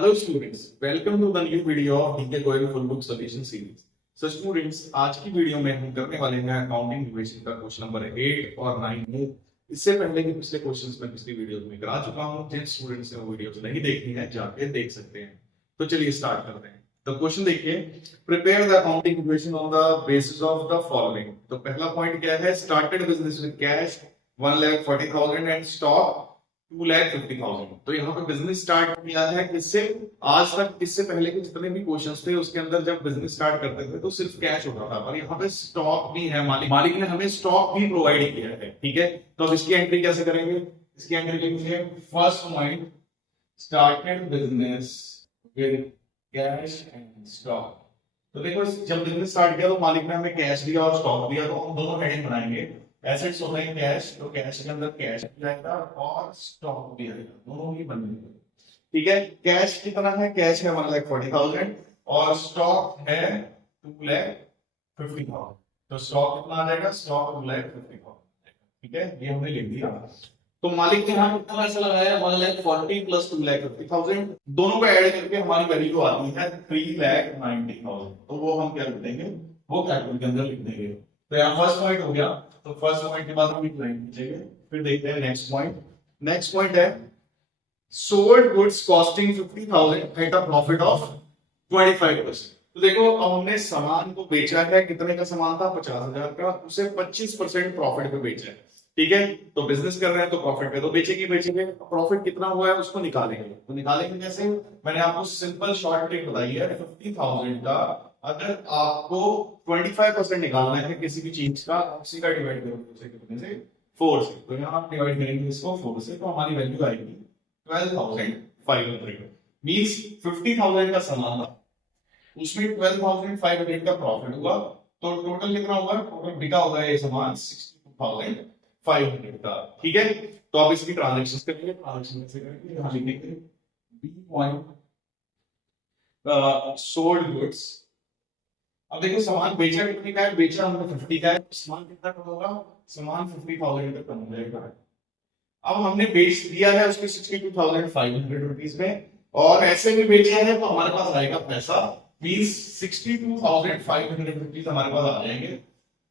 Hello students, welcome to the new video of DK Goyal Full Book Solution Series. So students, आज की video में हम करने वाले हैं अकाउंटिंग इक्वेशन का क्वेश्चन नंबर 8 और 9। इससे पहले के पिछले क्वेश्चंस में पिछली वीडियोस में करा चुका हूं। जिन स्टूडेंट्स ने वो वीडियोस नहीं देखी हैं जाके देख सकते हैं। तो चलिए स्टार्ट करते हैं। तो क्वेश्चन देखिए, prepare the accounting equation on the basis of the following. तो पहला पॉइंट क्या है? Started business with cash 1,40,000 and stock 2,50,000। तो यहाँ पे बिजनेस स्टार्ट किया है किससे? आज तक इससे पहले के जितने भी क्वेश्चंस थे उसके अंदर जब बिजनेस स्टार्ट करते थे तो सिर्फ कैश होता था, पर यहाँ पे स्टॉक भी है। मालिक ने हमें स्टॉक भी प्रोवाइड किया है। ठीक है, तो अब इसकी एंट्री कैसे करेंगे? इसकी एंट्री लिखेंगे first point, started business with cash and stock. तो देखो, जब बिजनेस स्टार्ट किया तो मालिक ने हमें कैश दिया और स्टॉक दिया, तो हम दोनों हेडिंग बनाएंगे। एसेट्स होते हैं कैश, तो कैश के अंदर कैश भी आएगा और स्टॉक भी आएगा, दोनों ही बनेंगे। ठीक है, कैश कितना है? कैश है 1,40,000 और स्टॉक है 2,50,000। तो स्टॉक कितना आ जाएगा? स्टॉक 2,50,000। ठीक है, ये हमने लिख दिया। तो मालिक ने यहाँ कितना पैसा लगाया? 1,40,000 प्लस 2,50,000, दोनों को ऐड करके हमारी वैल्यू आती है 3,90,000। तो वो हम क्या लिख देंगे? वो कैलकुलेटर के अंदर लिख देंगे। तो यहाँ फर्स्ट पॉइंट हो गया। तो फर्स्ट पॉइंट के बाद हम एक लाइन खींचेंगे। फिर देखते हैं नेक्स्ट पॉइंट। नेक्स्ट पॉइंट है sold goods costing 50,000 at a profit of 25%। तो देखो, अब हमने सामान को बेचा है। कितने का सामान था? 50,000 का। उसे 25% प्रॉफिट पे बेचा है। ठीक है, तो बिजनेस कर रहे हैं तो प्रॉफिट पे तो बेचेंगे। प्रॉफिट कितना हुआ है उसको निकालेंगे। तो निकालेंगे कैसे? मैंने आपको सिंपल शॉर्ट ट्रिक बताई है। 50,000 का अगर आपको 25% निकालना है किसी भी चीज का, उसी का डिवाइड करोगे कितने से? 4 से। तो यहाँ आप डिवाइड करेंगे इसको 4 से, तो हमारी वैल्यू आएगी 12,500। मींस 50,000 का सामान था, उसमें 12,500 का प्रॉफिट हुआ। तो टोटल कितना होगा? टोटल बिका होगा ये सामान 62,500 का। ठीक है, तो आप इसकी ट्रांजेक्शन करेंगे। ट्रांजेक्शन कैसे करेंगे? यहाँ लिखेंगे बी पॉइंट सोल्ड गुड्स। अब देखो, सामान बेचा कितने का है? बेचा हमने 50 का है। सामान कितना कम होगा? सामान 50,000 का कम हो जाएगा। अब हमने बेच दिया है उसके 62,500 रुपीज में, और ऐसे भी बेचा है तो हमारे पास आएगा पैसा, मींस 62,500 रुपीज हमारे पास आ जाएंगे।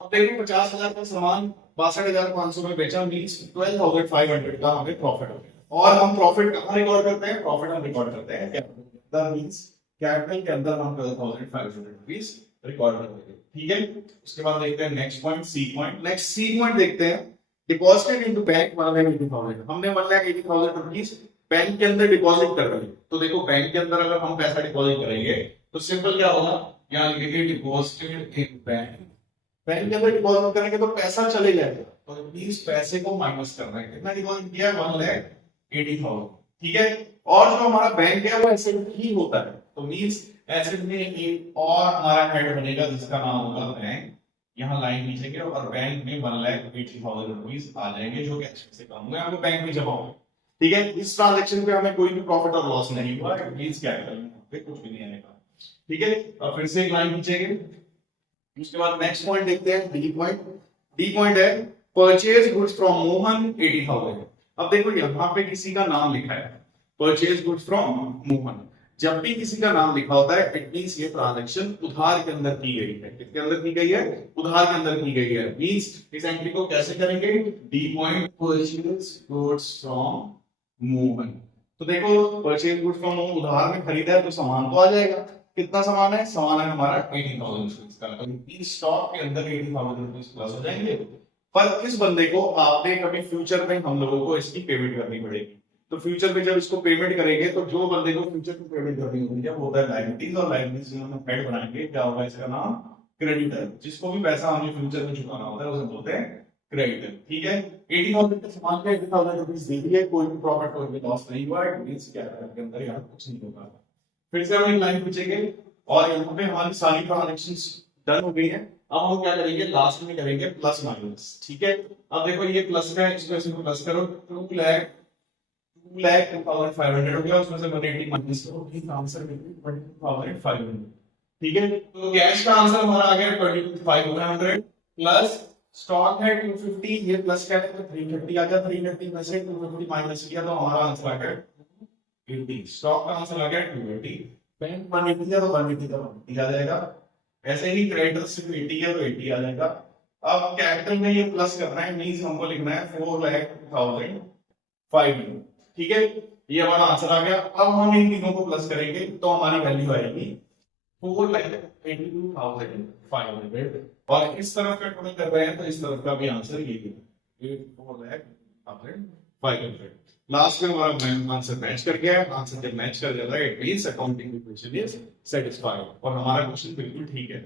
अब देखो, 50,000 का सामान 62,500 में बेचा, मींस 12,500 का हमें प्रॉफिट हो गया। और हम प्रॉफिट कहाँ रिकॉर्ड करते हैं? प्रॉफिट हम रिकॉर्ड करते हैं कैपिटल, मींस कैपिटल के अंदर हम 12,500 रुपीज रिकॉर्ड करेंगे। ठीक है, उसके बाद देखते हैं next point, C point. Next C point देखते हैं, डिपॉजिटेड इनटू बैंक 1,80,000। हमने 1,80,000 रुपीज बैंक के अंदर डिपॉजिट कर रहे हैं। तो देखो, बैंक के अंदर अगर हम पैसा डिपॉजिट करेंगे तो सिंपल क्या होगा? यहाँ लिखेंगे डिपॉजिटेड इन बैंक। बैंक के अंदर डिपॉजिट करेंगे तो पैसा चले जाएगा, तो मींस पैसे को माइनस करना है। कितना डिपॉजिट किया? 1,80,000। ठीक है, और जो हमारा बैंक है वो एसेट ही होता है, तो मींस एसेट में एक और हमारा हेड बनेगा जिसका नाम होगा बैंक। यहाँ लाइन खींचेंगे और बैंक में 1,80,000 रुपीज आ जाएंगे, जो कैश से कम हुए, आपको बैंक में जमा होगा। ठीक है, इस ट्रांजेक्शन पे हमें कोई भी प्रॉफिट और लॉस नहीं हुआ, मींस कैपिटल पे कुछ भी नहीं आएगा। ठीक है, और फिर से एक लाइन खींचेंगे। उसके बाद नेक्स्ट पॉइंट देखते हैं, डी पॉइंट। डी पॉइंट है परचेज गुड्स फ्रॉम मोहन 80,000। अब देखो, यहाँ पे किसी का नाम लिखा है, परचेज गुड्स फ्रॉम मोहन। जब भी किसी का नाम लिखा होता है इट मींस ये ट्रांजैक्शन उधार के अंदर की गई है। किसके अंदर की गई है? उधार के अंदर की गई है। मींस इस एंट्री को कैसे करेंगे? D point purchase goods from Mohan. तो देखो, परचेज गुड्स फ्रॉम मोहन उधार में खरीदा है तो सामान तो आ जाएगा। कितना सामान है? सामान है हमारा 80,000 रुपीज का। तो स्टॉक के अंदर 80,000 रुपीज प्लस हो जाएंगे। पर इस बंदे को आपने कभी फ्यूचर में हम लोगों को इसकी पेमेंट करनी पड़ेगी। तो फ्यूचर में जब इसको पेमेंट करेंगे तो जो बंदे को फ्यूचर में पेमेंट करनी होती है वो होता है लायबिलिटीज, और लायबिलिटीज में हम हेड बनाएंगे। क्या होगा इसका नाम? क्रेडिटर। जिसको भी पैसा हमें फ्यूचर में चुकाना होता है उसे बोलते हैं क्रेडिटर। ठीक है, 80,000 का सामान का 80,000 रुपीज दे दिए, कोई भी प्रॉफिट कोई भी लॉस नहीं हुआ, इट मींस क्या है के अंदर यहाँ कुछ नहीं होगा। फिर से हम एक लाइन खींचेंगे और यहाँ पे हमारी सारी ट्रांजैक्शंस डन हो गई है। अब हम क्या करेंगे? लास्ट में करेंगे प्लस माइनस। ठीक है, अब देखो ये प्लस का है, इसको प्लस करो, 2,02,500 हो गया, उसमें से 180 माइनस करो, आंसर 22,500। ठीक है, तो कैश का आंसर हमारा आ गया 22,500 प्लस स्टॉक है 250, ये प्लस क्या है तो 330 आ गया। 330 में से 250 माइनस किया तो हमारा आंसर आ गया 80, स्टॉक का आंसर आ गया 280, बैंक 180 है तो 180 का 180 आ जाएगा, ऐसे ही क्रेडिटर सिर्फ 80 है तो 80 आ जाएगा। अब कैपिटल में ये प्लस करना है, मींस हमको लिखना है 4,02,500, ठीक है, ये हमारा आंसर आ गया। अब हम इन तीनों को प्लस करेंगे तो हमारी वैल्यू आएगी 4,82,500, और इस तरफ का टोटल कर रहे हैं तो इस तरफ का भी आंसर ये है 4,05,500। लास्ट में हमारा आंसर मैच कर गया है। आंसर जब मैच कर जाता है it means accounting equation is satisfied, और हमारा क्वेश्चन बिल्कुल ठीक है।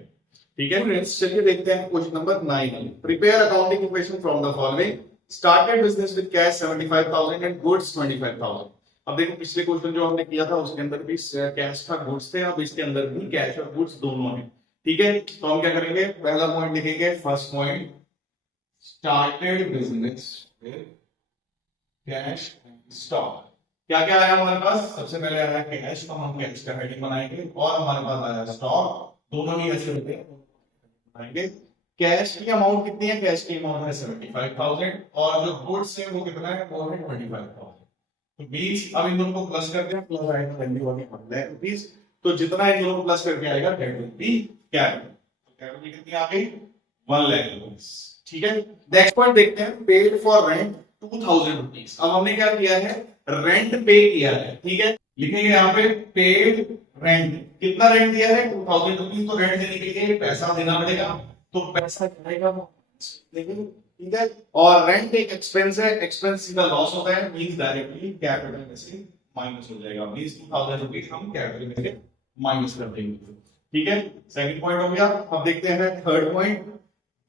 ठीक है फ्रेंड्स, चलिए देखते हैं question number 9। Prepare accounting equation from the following, started business with cash 75,000 and goods 25,000। अब देखो पिछले क्वेश्चन जो हमने किया था उसके अंदर भी कैश था, गुड्स थे, अब इसके अंदर भी कैश और गुड्स दोनों है। ठीक है, तो हम क्या करेंगे, पहला पॉइंट लिखेंगे, first point started business with cash and stock. क्या क्या आया हमारे पास, सबसे पहले आया कैश, तो हम कैश का हेडिंग बनाएंगे, और हमारे पास आया स्टॉक, दोनों ही ऐसे होते हैं बनाएंगे। कैश की अमाउंट कितनी है, कैश की अमाउंट है 75,000, और जो गुड्स है वो कितना है, वो है 25,000। तो 20, अब इन दोनों को प्लस करते हैं, प्लस आएगा वैल्यू होगी 1 लाख रुपीस, तो जितना इन दोनों को प्लस करके आएगा दैट विल बी कैपिटल। तो कैपिटल कितनी आ गई, 1 लाख रुपीस। ठीक है, नेक्स्ट पॉइंट देखते हैं, पेड फॉर रेंट 2,000 रुपीस। अब हमने क्या किया है, रेंट पे किया है। ठीक है, लिखेंगे यहाँ पे पेड रेंट, कितना रेंट दिया है 2,000 रुपीस, तो रेंट देने के लिए पैसा देना पड़ेगा, तो पैसा जाएगा लेकिन, ठीक है, और रेंट एक एक्सपेंस है, एक्सपेंस का लॉस होता है, मींस डायरेक्टली कैपिटल में से माइनस हो जाएगा, मींस 2,000 रुपीस हम कैपिटल में से माइनस कर देंगे। ठीक है, सेकंड पॉइंट हो गया। अब देखते हैं third point,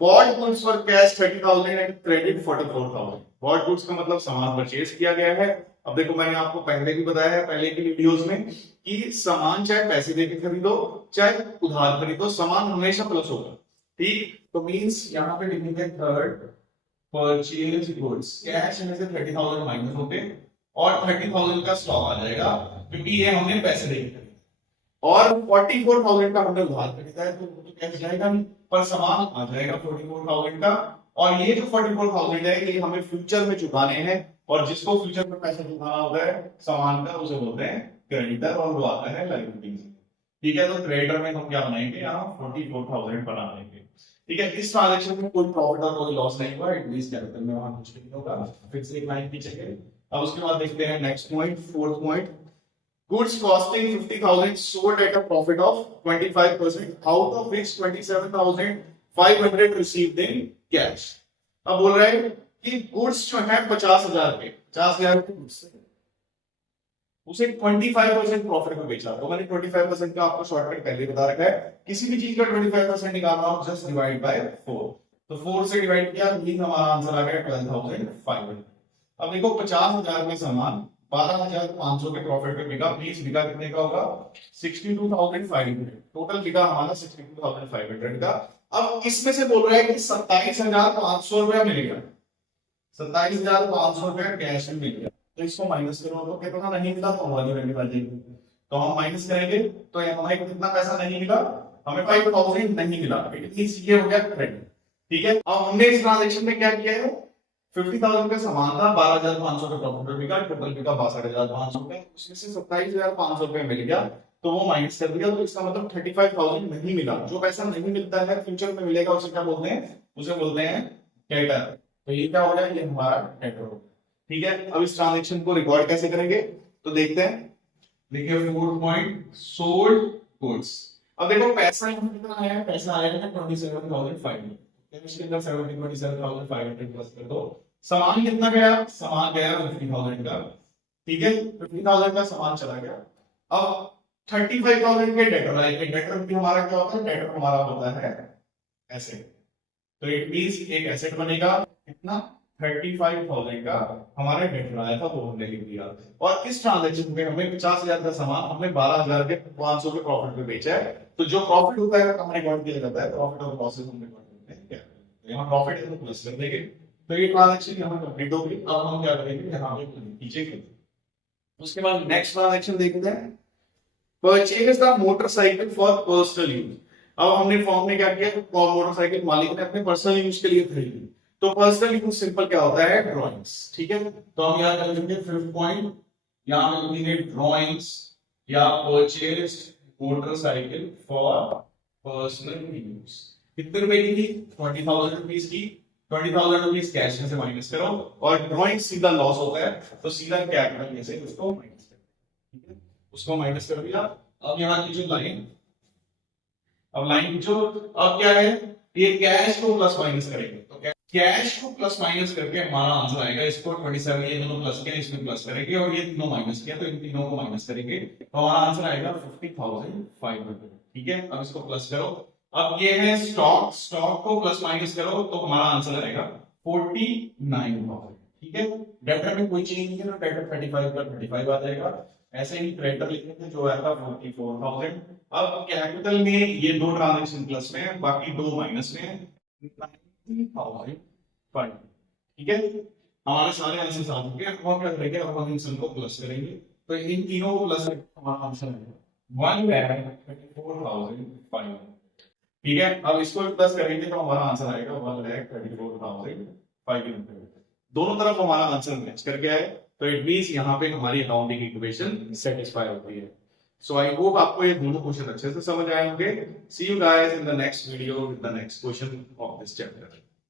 bought goods for cash 30,000 and credit 44,000। Bought goods का मतलब सामान परचेज किया गया है। अब देखो मैंने आपको पहले भी बताया है, पहले की वीडियोस में, कि सामान चाहे पैसे देके खरीदो चाहे उधार खरीदो, सामान हमेशा प्लस होगा। ठीक, तो मींस यहाँ पे लिखेंगे थर्ड परचेज गुड्स, कैश में से 30,000 माइनस होते और 30,000 का स्टॉक आ जाएगा, क्योंकि ये हमने पैसे देके खरीदा, और 44,000 का हमने उधार खरीदा है, तो कैश जाएगा नहीं, पर सामान आ जाएगा 44,000 का। और ये जो 44,000 है ये हमें फ्यूचर में चुकाने हैं, और जिसको फ्यूचर में पैसा चुकाना होता है सामान का, उसे बोलते हैं क्रेडिटर, और वो आता है लायबिलिटी से। ठीक है, तो क्रेडिटर में हम क्या बनाएंगे, यहाँ 44,000 बना देंगे। ठीक है, इस ट्रांजैक्शन में कोई प्रॉफिट और कोई लॉस नहीं हुआ, एटलीस्ट कैपिटल में वहां कुछ नहीं होगा, फिर से एक लाइन पीछे गए। अब उसके बाद देखते हैं next point, fourth point, goods costing 50,000 sold at a profit of 25%, out of which 27,500 received in cash। अब बोल रहे हैं कि गुड्स जो है 50,000 के, 50,000 के गुड्स उसे 25% प्रॉफिट में बेचा। तो मैंने 25% का आपको शॉर्टकट पहले बता रखा है, किसी भी चीज का 25% निकालना हो जस्ट डिवाइड बाय 4, तो 4 से डिवाइड किया, हमारा आंसर आ गया 12,500। अब देखो 50,000 में सामान 12,500 के प्रॉफिट पे बिका, प्लीज बिका कितने का होगा, 62,500, टोटल बिका हमारा 62,500 का। अब इसमें से बोल रहा है कि 27,500 रुपया मिलेगा, 27,500 रुपया कैश में मिल गया, तो इसको माइनस करो, तो कितना नहीं मिला, तो हमारी वैल्यू आ जाएगी, तो हम माइनस करेंगे, तो हमें कितना पैसा नहीं मिला, हमें 5,000 नहीं मिला, ये हो गया क्रेडिट। ठीक है, अब हमने इस ट्रांजेक्शन में क्या किया है, 50,000 का सामान था, 12,500 का प्रॉफिट बिका, टोटल बिका 62,500 रुपए, उसमें से 27,500 रुपए मिल गया, तो वो माइनस कर दिया, तो इसका मतलब 35,000 नहीं मिला। जो पैसा नहीं मिलता है फ्यूचर में मिलेगा, उसे क्या बोलते हैं, उसे बोलते हैं डेटर। तो ये क्या हो गया, ये हमारा डेटर हो गया। ठीक है, अब इस ट्रांजेक्शन को रिकॉर्ड कैसे करेंगे, तो देखते हैं, देखिए 4 पॉइंट सोल्ड गुड्स। अब देखो पैसा कितना आया है, पैसा आया है 27,500, इसके अंदर 27,500 प्लस कर दो, सामान कितना गया, सामान गया 50,000 का। ठीक है, 50,000 का सामान चला गया। अब 35,000 के डेटर आएंगे, डेटर भी हमारा क्या होता है, डेटर हमारा होता है एसेट, तो इट मींस एक एसेट बनेगा, कितना 35,000 का हमारा डेटर आया था, वो हमने लिख दिया। और इस ट्रांजेक्शन में हमें 50,000 का सामान हमने 12,500 के प्रॉफिट पे बेचा है, तो जो प्रॉफिट होता है हमें रिकॉर्ड किया जाता है, प्रॉफिट और लॉसेस हम रिकॉर्ड करते हैं, क्या यहाँ प्रॉफिट है तो प्लस कर देंगे, तो ये ट्रांजैक्शन यहाँ कंप्लीट हो गई। अब हम क्या करेंगे, यहाँ पे नीचे के, उसके बाद नेक्स्ट ट्रांजैक्शन देखते हैं, purchase the motorcycle for personal use. अब हमने फॉर्म में क्या किया, मोटरसाइकिल मालिक ने अपने पर्सनल यूज के लिए खरीदी, तो पर्सनल यूज सिंपल क्या होता है, ड्राइंग्स। ठीक है, तो हम यहाँ कर लेंगे 5th पॉइंट, यहाँ पे लिखेंगे ड्रॉइंग्स या purchased motorcycle for personal use. कितने रुपए की थी? 20,000 रुपीज की। 20,000 रुपीज कैश में से माइनस करो, और ड्रॉइंग सीधा लॉस होता है तो सीधा कैपिटल में से उसको माइनस करो, ठीक है, उसको माइनस कर दिया। अब यहाँ की जो लाइन, अब लाइन जो अब क्या है, ये कैश को प्लस माइनस करेंगे, तो कैश को प्लस माइनस करके हमारा आंसर आएगा। इसको 27, ये दोनों प्लस किया, इसमें प्लस करेंगे, और ये तीनों माइनस किया, तो इन तीनों को माइनस करेंगे, तो हमारा आंसर आएगा 50,500। ठीक है, अब इसको प्लस करो। अब ये है स्टॉक, स्टॉक को प्लस माइनस करो तो हमारा आंसर आएगा 49,000। ठीक है, डेटर में कोई चेंज नहीं है, तो डेटर 35 का 35 आ जाएगा। ऐसे ही क्रेडिटर लिखने थे जो आएगा 44,000। अब कैपिटल में ये दो ट्रांजेक्शन प्लस में है, बाकी दो माइनस में है, 90,500। ठीक है, हमारे सारे आंसर आ चुके हैं। अब क्या करेंगे, अब हम इन सबको प्लस करेंगे, तो इन तीनों को प्लस करके हमारा आंसर आएगा 1,34,500। ठीक है, अब इसको प्लस करेंगे तो हमारा आंसर आएगा 1,34,500। दोनों तरफ हमारा आंसर मैच करके आए, तो इट मींस यहाँ पे हमारी अकाउंटिंग इक्वेशन सेटिस्फाई होती है। सो आई होप आपको ये दोनों क्वेश्चन अच्छे से समझ आए होंगे। See you guys in the next video with the next question of this chapter.